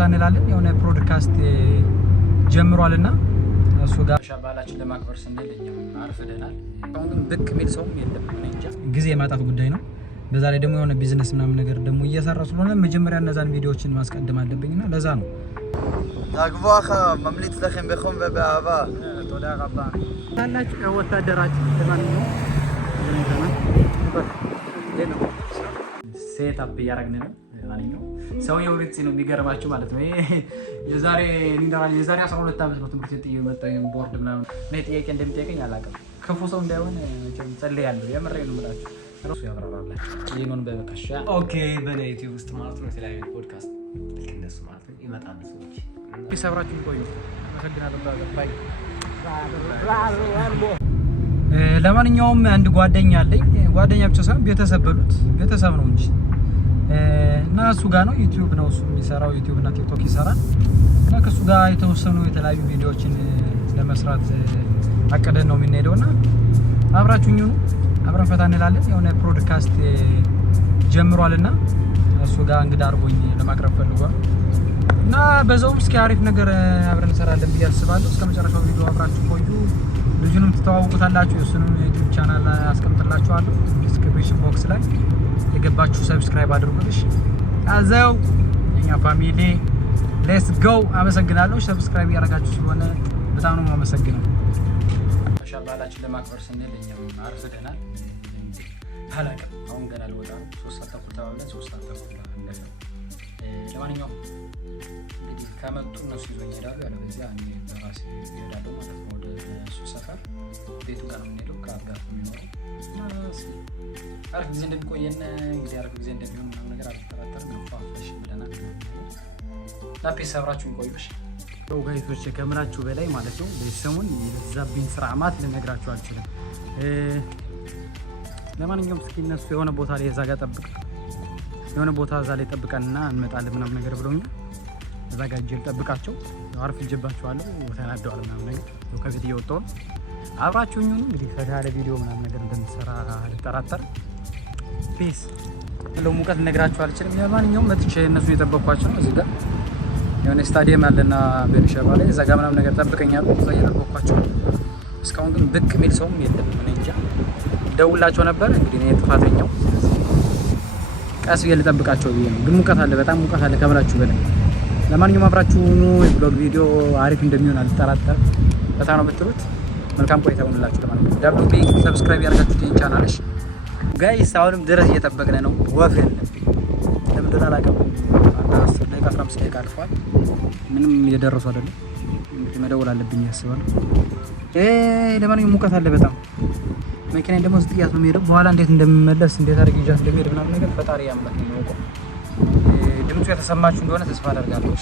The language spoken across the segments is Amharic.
ፈታ እንላለን። የሆነ ፖድካስት ጀምሯልና እሱ ጋር ሻባላችን ለማክበር ስንል እኛም አርፍደናል። አሁን ግን ብቅ ሚል ሰውም የለም። እንጃ ጊዜ የማጣት ጉዳይ ነው። በዛ ላይ ደግሞ የሆነ ቢዝነስ ምናምን ነገር ደግሞ እየሰራ ስለሆነ መጀመሪያ እነዛን ቪዲዮዎችን ማስቀደም አለብኝና ለዛ ነው። ታግቧኸ መምሊት ለኸም በኹም በአባ ቶዳ ጋባ ታላችሁ ወታደራችን ለማንኛውም ሴት አፕ እያደረግን ነው። ለማንኛውም ሰውየው ልጅ ነው የሚገርማችሁ ማለት ነው። የዛሬ 12 ዓመት ነው ትምህርት ቤት የመጣው ቦርድ ምናምን ነው ጥያቄ እንደሚጠይቀኝ አላውቅም። ክፉ ሰው እንዳይሆን ጸልያለሁ። የምሬን ነው የምላችሁ። ራሱ ያብራራል ይሄንን በበቃሽ ኦኬ። በዩቲዩብ ውስጥ ማለት ነው የተለያዩ ፖድካስት ልክ እንደሱ ማለት ነው ይመጣሉ ሰዎች ይሰብራችሁ ቆዩ። አመሰግናለሁ። ባይ ለማንኛውም አንድ ጓደኛ አለኝ። ጓደኛ ብቻ ሳይሆን ቤተሰብ ነው እንጂ እና እሱ ጋር ነው ዩቲዩብ ነው እሱ የሚሰራው ዩቲዩብ እና ቲክቶክ ይሰራል። እና ከሱ ጋር የተወሰኑ የተለያዩ ቪዲዮዎችን ለመስራት አቀደን ነው የምንሄደውና አብራችሁኝ ነው አብረን ፈታ እንላለን። የሆነ ፖድካስት ጀምሯልና እሱ ጋር እንግዳ አድርጎኝ ለማቅረብ ፈልጓል እና በዛውም እስኪ አሪፍ ነገር አብረን እንሰራለን ብዬ አስባለሁ። እስከ መጨረሻው ቪዲዮ አብራችሁ ቆዩ። ልጁንም ትተዋውቁታላችሁ። የሱንም ዩቲዩብ ቻናል አስቀምጥላችኋለሁ ዲስክሪፕሽን ቦክስ ላይ የገባችሁ ሰብስክራይብ አድርጉልሽ። አዘው እኛ ፋሚሊ ሌትስ ጎ። አመሰግናለሁ ሰብስክራይብ ያደረጋችሁ ስለሆነ በጣም ነው የማመሰግነው። ሻባላችን ለማክበር ስንል እኛም አርፍደናል። አላውቅም አሁን ገና ልወጣ 3 ሰዓት ተኩል ተባብለን 3 ሰዓት ተኩል እንደዚህ። ለማንኛውም እንግዲህ ከመጡ እነሱ ይዞኝ ይሄዳሉ። ያለበለዚያ እኔ በራሴ እሄዳለሁ ማለት ነው ወደ እሱ ሰፈር። ቤቱ ጋር ነው የምንሄደው ከአብጋር የሚኖረው አሪፍ ጊዜ እንደሚቆየን እንግዲህ አሪፍ ጊዜ እንደሚሆን ምናምን ነገር አልጠራጠርም። ፋፍሽ ብለናል። ላፒስ አብራችሁን ቆዩሽ ጋይሶች። ከምላችሁ በላይ ማለት ነው በሰሙን የበዛብኝ ስራ ማት ልነግራችሁ አልችልም። ለማንኛውም እስኪ እነሱ የሆነ ቦታ ላይ እዛ ጋር ጠብቅ የሆነ ቦታ እዛ ላይ ጠብቀንና እንመጣለን ምናምን ነገር ብለውኛል። እዛ ጋር ጀል ጠብቃቸው አርፍጄባቸዋለሁ ተናደዋል ምናምን ነገር ከቤት እየወጣሁ ነው። አብራችሁኝ ነው እንግዲህ ፈታለ ቪዲዮ ምናምን ነገር እንደምሰራ አልጠራጠርም። ፒስ ያለው ሙቀት ልነግራችሁ አልችልም። ለማንኛውም መጥቼ እነሱ የጠበቅኳቸው ነው። እዚህ ጋር የሆነ ስታዲየም አለና በሚሸባ ላይ እዛ ጋር ምናምን ነገር ጠብቀኛሉ። እዛ እየጠበቅኳቸው እስካሁን ግን ብቅ ሚል ሰውም የለም። እኔ እንጃ ደውላቸው ነበር እንግዲህ እኔ ጥፋተኛው ቀስ ብዬ ልጠብቃቸው ብዬ ነው። ግን ሙቀት አለ፣ በጣም ሙቀት አለ ከምላችሁ በላይ። ለማንኛውም አብራችሁ የብሎግ ቪዲዮ አሪፍ እንደሚሆን አልጠራጠርም። በጣም ነው የምትሉት። መልካም ቆይታ ይሁንላችሁ። ለማንኛውም ዳብሉቢ ሰብስክራይብ ያደርጋችሁት ይሄን ቻናልሽ ጋይስ አሁንም ድረስ እየጠበቅን ነው። ወፍ የለም ለምን እንደሆነ አላውቅም። 10 ደቂቃ 15 ደቂቃ አልፏል። ምንም እየደረሱ አይደለም። እንግዲህ መደወል አለብኝ ያስባል። ለማንኛውም ሙቀት አለ በጣም። መኪናዬን ደግሞ ዝጥያት ነው የምሄደው። በኋላ እንዴት እንደምመለስ እንዴት አድርጌ ይዣት እንደምሄድ ምናምን ነገር ፈጣሪ ያምላክ ነው የሚያውቀው። ድምፁ የተሰማችሁ እንደሆነ ተስፋ አደርጋለሁ።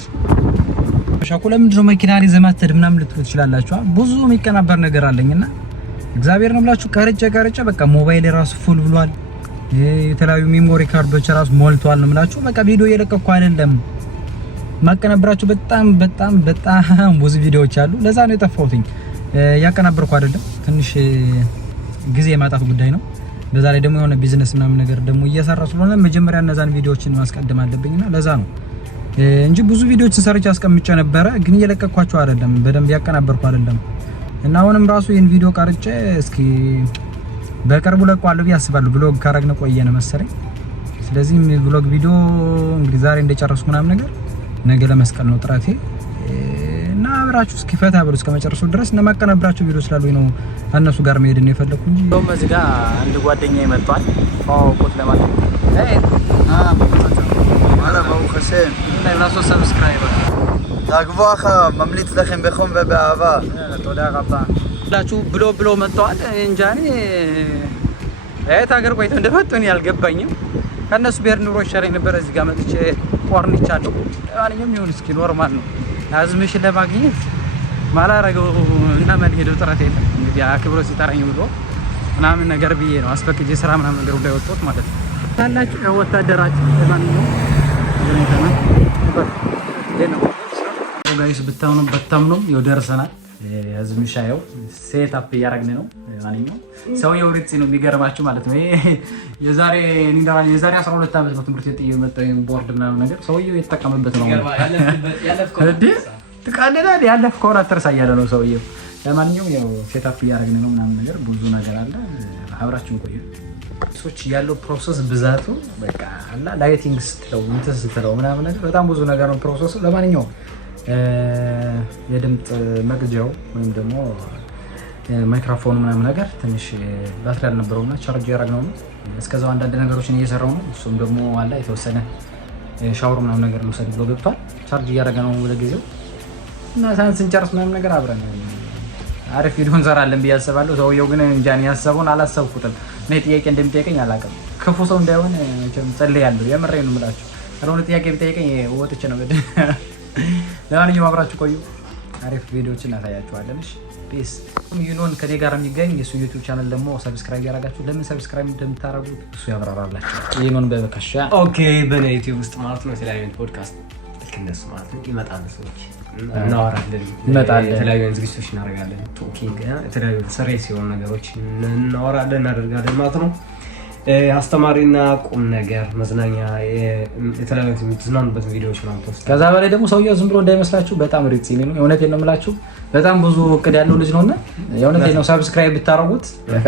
ሻኩ ለምንድን ነው መኪና ላይ ዘማተድ ምናምን ልትሉ ትችላላችሁ። ብዙ የሚቀናበር ነገር አለኝና እግዚአብሔር ነው ብላችሁ ቀርጬ በቃ ሞባይል ራሱ ፉል ብሏል። የተለያዩ ሜሞሪ ካርዶች ራሱ ሞልቷል ነው የምላችሁ። በቃ ቪዲዮ እየለቀኩ አይደለም ማቀናበራችሁ በጣም ብዙ ቪዲዮዎች አሉ። ለዛ ነው የጠፋሁትኝ። ያቀናበርኩ አይደለም ትንሽ ጊዜ የማጣት ጉዳይ ነው። በዛ ላይ ደግሞ የሆነ ቢዝነስ ምናምን ነገር ደግሞ እየሰራ ስለሆነ መጀመሪያ እነዛን ቪዲዮዎችን ማስቀደም አለብኝና ለዛ ነው እንጂ ብዙ ቪዲዮዎችን ሰርቼ አስቀምጬ ነበረ፣ ግን እየለቀኳቸው አይደለም፣ በደንብ ያቀናበርኩ አይደለም። እና አሁንም ራሱ ይሄን ቪዲዮ ቀርጬ እስኪ በቅርቡ ለቀዋለሁ ብዬ አስባለሁ። ብሎግ ካረግነ ቆየነ መሰለኝ። ስለዚህ ብሎግ ቪዲዮ እንግዲህ ዛሬ እንደጨረስኩ ምናምን ነገር ነገ ለመስቀል ነው ጥራቴ። እና አብራችሁ እስኪ ፈታ ብሎ እስከ መጨረሻው ድረስ እና ማቀናበራችሁ ቪዲዮ ስላሉኝ ነው እነሱ ጋር መሄድ ነው የፈለኩ እንጂ። ደግሞ እዚህ ጋር አንድ ጓደኛዬ መጥቷል። ፎቆት ለማለት مرحبا وخسين لا سبسكرايب ታግቧኸ መምሊት ለኸም በኹም በአባ ቶዳ ጋባ ላችሁ ብሎ መጥቷል። እንጃኔ የት ሀገር ቆይቶ እንደመጡኝ አልገባኝም። ከነሱ ብሄር ኑሮ ይሻለኝ ነበር። እዚህ ጋር መጥቼ ቆርንቻለሁ። ለማንኛውም ይሁን እስኪ ኖርማል ነው። አዝምሽን ለማግኘት ማላረገው እና መልሄደው ጥረት የለም። እንግዲህ አክብሮ ሲጠራኝ ብሎ ምናምን ነገር ብዬ ነው አስፈቅጄ ስራ ምናምን ነገር ላይ ወጥቶት ማለት ነው። ታላችሁ ወታደራችን ለማንኛውም ጋይስ ብታምኑ ይው ደርሰናል። አዝምሻየው ሴት አፕ እያደረግን ነው። ማንኛውም ሰውየው ሪት ነው የሚገርማችሁ ማለት ነው። የዛሬ 12 ዓመት ነው ትምህርት ቤት የመጣው ቦርድ ምናምን ነገር ሰውየው የተጠቀመበት ነው። ትቃለዳል ያለፍከውን አትርሳ እያለ ነው ሰውየው። ለማንኛውም ያው ሴታፕ እያደረግን ነው ምናምን ነገር ብዙ ነገር አለ። አብራችን ቆዩ። ሶች ያለው ፕሮሰስ ብዛቱ በቃ አላ ላይቲንግ ስትለው እንትን ስትለው ምናምን ነገር በጣም ብዙ ነገር ነው ፕሮሰሱ። ለማንኛውም የድምፅ መቅጃው ወይም ደግሞ ማይክሮፎኑ ምናምን ነገር ትንሽ ባትሪ አልነበረውና ቻርጅ ያደረግነው ነው። እስከዛው አንዳንድ ነገሮችን እየሰራው ነው። እሱም ደግሞ አላ የተወሰነ ሻወር ምናምን ነገር ልውሰድ ብሎ ገብቷል። ቻርጅ እያደረገ ነው ለጊዜው እና ሳይንስ ስንጨርስ ምናምን ነገር አብረን አሪፍ ቪዲዮ እንሰራለን ብዬ አስባለሁ። ሰውየው ግን እንጃን ያሰቡን አላሰብኩትም። እኔ ጥያቄ እንደሚጠይቀኝ አላውቅም። ክፉ ሰው እንዳይሆን ጸልያለሁ። የምሬን ነው የምላችሁ። ካልሆነ ጥያቄ ቢጠይቀኝ ወጥቼ ነው እንግዲህ። ለማንኛውም አብራችሁ ቆዩ። አሪፍ ቪዲዮዎችን እናሳያችኋለን። እሺ ፒስ። ዩኖን ከኔ ጋር የሚገኝ የሱ ዩቲዩብ ቻናል ደግሞ ሰብስክራይብ ያደርጋችሁ። ለምን ሰብስክራይብ እንደምታደርጉት እሱ ያብራራላችሁ። ዩኖን በበካሻ ኦኬ። በኔ ዩቲዩብ ውስጥ ማለት ነው የተለያዩ ፖድካስት ልክ እንደሱ ማለት ነው ይመጣሉ ሰዎች እናወራለን፣ የተለያዩ ዝግጅቶች እናደርጋለን። ቶኪንግ የተለያዩ ሰሬስ የሆኑ ነገሮች እናወራለን እናደርጋለን ማለት ነው። አስተማሪና ቁም ነገር መዝናኛ የተለያዩ የምትዝናኑበት ቪዲዮዎች ነው ፖስት። ከዛ በላይ ደግሞ ሰውየው ዝም ብሎ እንዳይመስላችሁ በጣም ሪት ነው። የእውነቴን ነው የምላችሁ በጣም ብዙ እቅድ ያለው ልጅ ነውና የእውነቴን ነው። ሰብስክራይብ ብታረጉት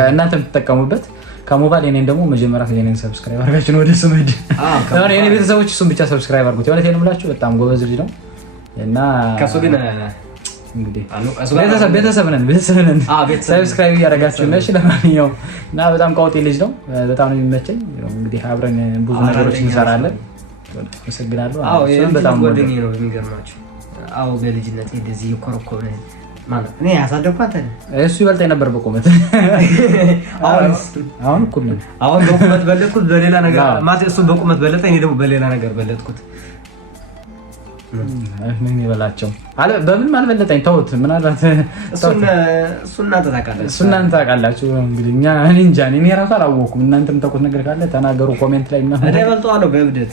እናንተ ብትጠቀሙበት ከሞባይል እኔን ደግሞ መጀመሪያ የኔን ሰብስክራይብ አድርጋችሁ ነው ወደ እሱ መሄድ። አሁን የኔ ቤተሰቦች እሱን ብቻ ሰብስክራይብ አድርጉት። የእውነቴን ነው የምላችሁ በጣም ጎበዝ ልጅ ነው እና ከሱ ግን እንግዲህ ቤተሰብ ነን ሰብስክራይብ እያደረጋችሁ ነሽ። ለማንኛውም እና በጣም ቀውጤ ልጅ ነው። በጣም ነው የሚመቸኝ። እንግዲህ አብረን ብዙ ነገሮች እንሰራለን። አመሰግናለሁ። በጣም ጓደኛዬ ነው የሚገርማችሁ። በልጅነት እንደዚህ የኮረኮመ ማለት እኔ ያሳደግኳት እሱ ይበልጠኝ ነበር በቁመት። አሁን እኩል ነን። አሁን በቁመት በለጥኩት በሌላ ነገር ማለት እሱ በቁመት በለጠ፣ እኔ ደግሞ በሌላ ነገር በለጥኩት። ምን ይበላቸው አለ በምን አልበለጠኝ። ተውት። ምናልባት እሱና ታውቃላችሁ። እንግዲህ እኔ እንጃ እኔ ራሱ አላወኩም። እናንተም ታውቁት ነገር ካለ ተናገሩ ኮሜንት ላይ እና እኔ እበልጠዋለሁ በእብደት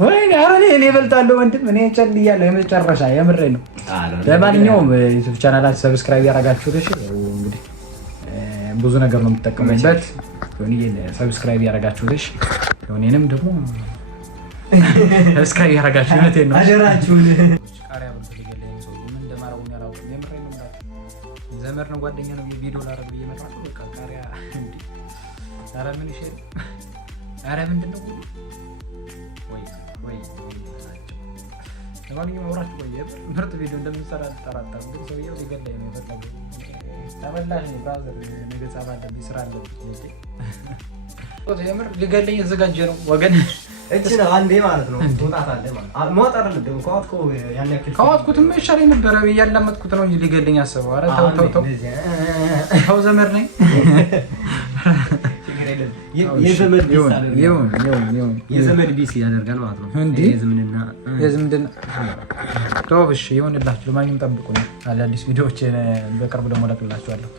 ወይኔ አረኔ እኔ እበልጣለሁ ወንድም። እኔ ጨልያለሁ የመጨረሻ የምሬ ነው። ለማንኛውም ዩቲዩብ ቻናላችን ሰብስክራይብ ያደርጋችሁት እሺ። እንግዲህ ብዙ ነገር ነው የምትጠቀሙበት። ሰብስክራይብ ያደርጋችሁት እሺ። እኔንም ደግሞ ሰብስክራይብ ያደርጋችሁ እውነቴን ነው አደራችሁን። ቃሪያ ብር ትገለኝ ሰው ምን እንደማረው ነው ያላውቅ። የምሬ ነው ማለት ዘመር ነው ጓደኛ ነው ቪዲዮ ላደርግ እየመጣሁ በቃ ቃሪያ እንዴ ኧረ ምን ይሸል ኧረ ምንድነው ወይ ለማንኛውም አውራችሁ ቆየ ምርጥ ቪዲዮ እንደምንሰራ ተጠራጠር። ግን ሰውየው ሊገለኝ ነው የፈለገው። ተበላሽ ነው ብራዘር። ነገ ጻፍ አለብኝ ስራ አለብኝ እንዴ የምር ሊገለኝ የተዘጋጀ ነው ወገን። እቺ ነው አንዴ ማለት ነው ወጣት አለ ማለት ሞት አይደለም። ከዋትኮ ያን ያክል ከዋትኩትም ይሻለኝ ነበር ያላመጥኩት ነው እንጂ ሊገለኝ አሰበው። ኧረ ተው ዘመድ ነኝ። የዘመድ ቢስ ያደርጋል ማለት ነው። የዝምድና ቶብሽ ይሁንላችሁ። ለማንኛውም ጠብቁ ነው አዳዲስ ቪዲዮዎችን በቅርቡ ደግሞ እለቅላችኋለሁ።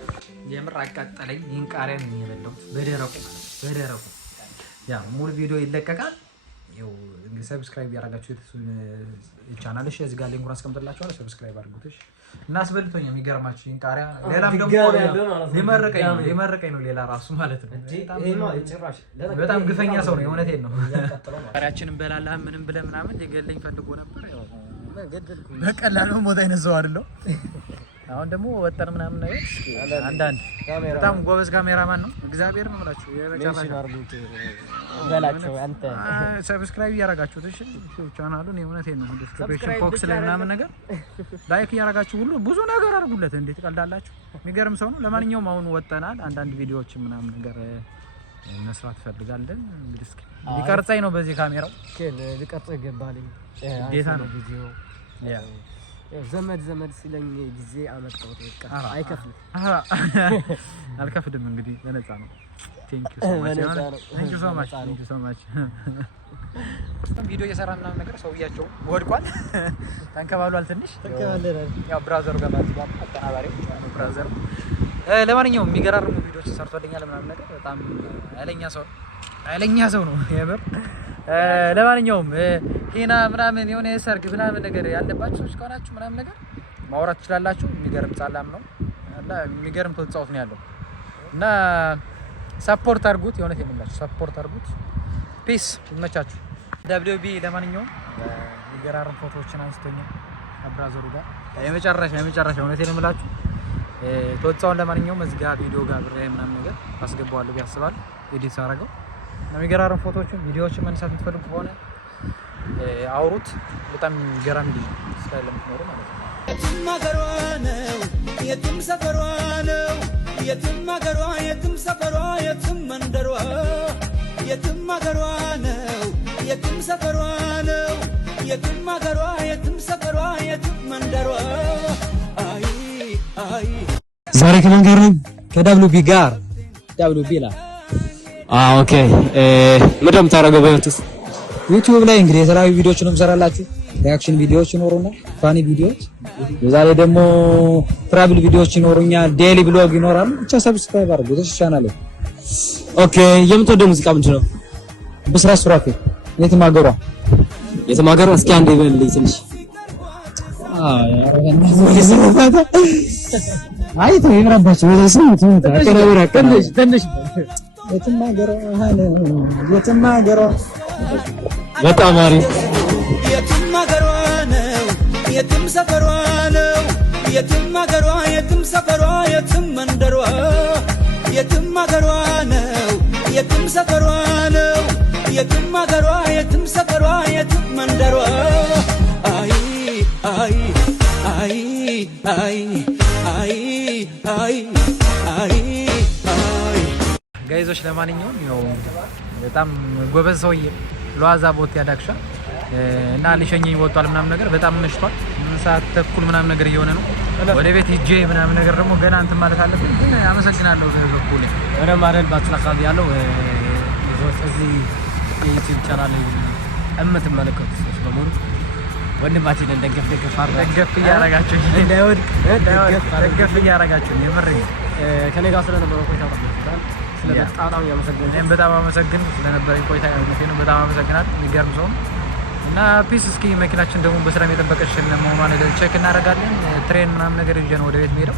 የምር አቃጠለኝ። ይህን ቃሪያ ነው የበላሁት በደረቁ ያ ሙሉ ቪዲዮ ይለቀቃል። ያው እንግዲህ ሰብስክራይብ ያደርጋችሁ ቻናል እሺ፣ እዚህ ጋር ሊንኩን አስቀምጥላችኋለሁ። ሰብስክራይብ አድርጉት እና አስበልቶኝ የሚገርማችሁ ይሄን ቃሪያ ሌላም ደግሞ ሊመረቀኝ ነው ሌላ ራሱ ማለት ነው። በጣም ግፈኛ ሰው ነው የእውነቴን ነው። ቃሪያችንን በላላ ምንም ብለህ ምናምን ሊገለኝ ፈልጎ ነበር። ያው በቀላሉ ሞት አይነት ሰው አይደለም። አሁን ደግሞ ወጠር ምናምን ነገር አንዳንድ በጣም ጎበዝ ካሜራማን ነው። እግዚአብሔር ነው ብላችሁ ሰብስክራይብ እያደረጋችሁት እሺ ቻናሉን የእውነቴን ነው። ዲስክሪፕሽን ቦክስ ላይ ምናምን ነገር ላይክ እያደረጋችሁ ሁሉ ብዙ ነገር አድርጉለት። እንዴት ትቀልዳላችሁ? የሚገርም ሰው ነው። ለማንኛውም አሁን ወጠናል። አንዳንድ ቪዲዮዎች ምናምን ነገር መስራት ፈልጋለን። እንግዲህ እስኪ ሊቀርጸኝ ነው በዚህ ካሜራው ሊቀርጽ ይገባልኝ ጌታ ነው ቪዲዮ ዘመድ ሲለኝ ጊዜ አመጣሁት። በቃ አይከፍልም። አልከፍልም እንግዲህ በነፃ ነው። ቴንክ ዩ ሶ ማች። ቪዲዮ እየሰራ ምናምን ነገር ሰውያቸው ወድቋል፣ ተንከባሏል። ትንሽ ያው ብራዘሩ ጋር አቀናባሪው ብራዘር። ለማንኛውም የሚገራርሙ ቪዲዮዎች ሰርቶልኛል ምናምን ነገር። በጣም ኃይለኛ ሰው ነው የምር። ለማንኛውም ሄና ምናምን የሆነ ሰርግ ምናምን ነገር ያለባችሁ ሰዎች ከሆናችሁ ምናምን ነገር ማውራት ትችላላችሁ። የሚገርም ጻላም ነው። አላ የሚገርም ተጫዋች ነው ያለው እና ሰፖርት አድርጉት የሆነ የምላችሁ ሰፖርት አድርጉት ፒስ ይመቻችሁ WB ለማንኛውም የሚገራርም ፎቶዎችን አንስቶኛል አብራዘሩ ጋር የመጨረሻ እውነቴን ነው የምላችሁ ተወጣውን ለማንኛውም እዚህ ጋር ቪዲዮ ጋር ብሬ ምናምን ነገር አስገባዋለሁ ቢያስባል ኤዲት አደረገው የሚገራርም ፎቶዎችን ቪዲዮዎችን መንሳት የምትፈልጉ ከሆነ አውሩት በጣም ገራሚ ልጅ ስታይል ለምትኖሩ ማለት ነው የትም ሀገሯ ነው የትም ሰፈሯ ነው የትም ሀገሯ የትም ሰፈሯ የትም መንደሯ የትም ሀገሯ ነው የትም ሰፈሯ ነው የትም ሀገሯ የትም ሰፈሯ የትም መንደሯ አይ አይ ዛሬ ከማን ጋር ነው ከWB ጋር WB ላ ኦኬ ምንድነው የምታደርገው ዩቲዩብ ላይ እንግዲህ የተለያዩ ቪዲዮዎችን እንሰራላችሁ ሪአክሽን ቪዲዮዎች ይኖሩና ፋኒ ቪዲዮዎች ዛሬ ደግሞ ትራቭል ቪዲዮዎች ይኖሩኛ ዴይሊ ብሎግ ይኖራል ብቻ ሰብስክራይብ አድርጉ እዚህ ቻናል ላይ ኦኬ የምትወደው ሙዚቃ ምንድን ነው ብስራት ሱራፌ የትም ሀገሯ እስኪ አንዴ በልልኝ ትንሽ አይ ተይራባችሁ ወደሰምቱ ተከራውራ ትንሽ የትም ሀገሯ በጣም አሪፍ የትም ሀገሯ ነው የትም ሰፈሯ ነው የትም ሀገሯ የትም ሰፈሯ የትም መንደሯ የትም ሀገሯ ነው የትም ሰፈሯ ነው የትም ሀገሯ የትም ሰፈሯ የትም መንደሯ አይ አይ አይ አይ አይ አይ አይ ጋይዞች ለማንኛውም ያው በጣም ጎበዝ ሰውዬ ለዋዛ ቦት ያዳክሻ እና ሊሸኘኝ ወጥቷል ምናምን ነገር በጣም መሽቷል ሰዓት ተኩል ምናምን ነገር እየሆነ ነው ወደ ቤት ሂጄ ምናምን ነገር ደግሞ ገና እንትን ማለት አለብኝ ግን አመሰግናለሁ በኩል ወደ ማረል ባትላካብ ያለው እዚህ የዩቲዩብ ቻናል ላይ እምትመለከቱ ሰዎች በሙሉ ወንድማችንን ደገፍ እያረጋችሁ እንዳይወድቅ ደገፍ እያረጋችሁ የምር ከኔ ጋር ስለነበረው ቆይታ በጣም ያመሰግናለሁ በጣም አመሰግን ስለነበረኝ ቆይታ ነው በጣም አመሰግናለሁ የሚገርም ሰው እና ፒስ እስኪ መኪናችን ደግሞ በስራም የጠበቀችን ለመሆኗን ቼክ እናደርጋለን ትሬን ምናምን ነገር ይዤ ነው ወደ ቤት የምሄደው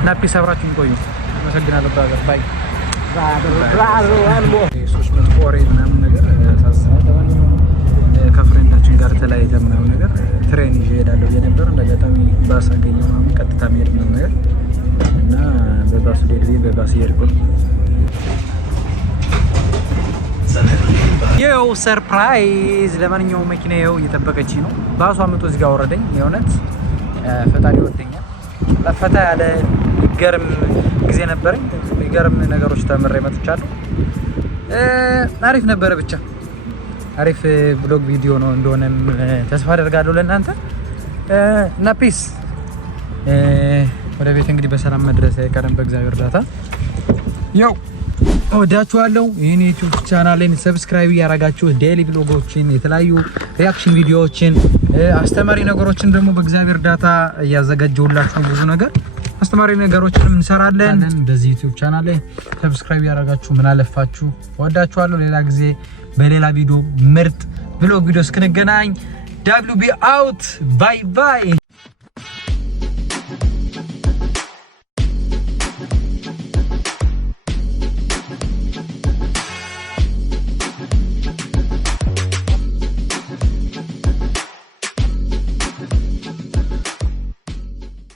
እና ፒስ አብራችሁን ቆዩ አመሰግናለሁ ብራዘር ባይ ሶስት መቶ ኦሬ ምናምን ነገር ሳስበው ከፍሬንዳችን ጋር ተለያይተን ምናምን ነገር ትሬን ይዤ እሄዳለሁ የነበር እንደገጣሚ ባስ አገኘሁ ምናምን ቀጥታ መሄድ ምናምን ነገር እና በባሱ ዴልቪ በባስ እየሄድኩ የው ሰርፕራይዝ ለማንኛውም መኪና ይኸው እየጠበቀችኝ ነው ባሷ አምጦ እዚህ ጋር ወረደኝ የእውነት ፈጣሪ ወደኛል ለፈታ ያለ ይገርም ጊዜ ነበረኝ ይገርም ነገሮች ተምሬ መጥቻለሁ አሪፍ ነበረ ብቻ አሪፍ ብሎግ ቪዲዮ ነው እንደሆነም ተስፋ አደርጋለሁ ለእናንተ እና ፒስ ወደ ቤት እንግዲህ በሰላም መድረስ አይቀርም በእግዚአብሔር እርዳታ ያው ወዳችኋለሁ ይሄን ዩቲዩብ ቻናሌን ሰብስክራይብ ያደርጋችሁ ዴይሊ ብሎጎችን የተለያዩ ሪአክሽን ቪዲዮዎችን አስተማሪ ነገሮችን ደግሞ በእግዚአብሔር እርዳታ ያዘጋጀውላችሁ ብዙ ነገር አስተማሪ ነገሮችንም እንሰራለን በዚህ ዩቲዩብ ቻናል ላይ ሰብስክራይብ ያደርጋችሁ ምን አለፋችሁ ወዳችኋለሁ ሌላ ጊዜ በሌላ ቪዲዮ ምርጥ ብሎግ ቪዲዮ እስክንገናኝ WB out bye bye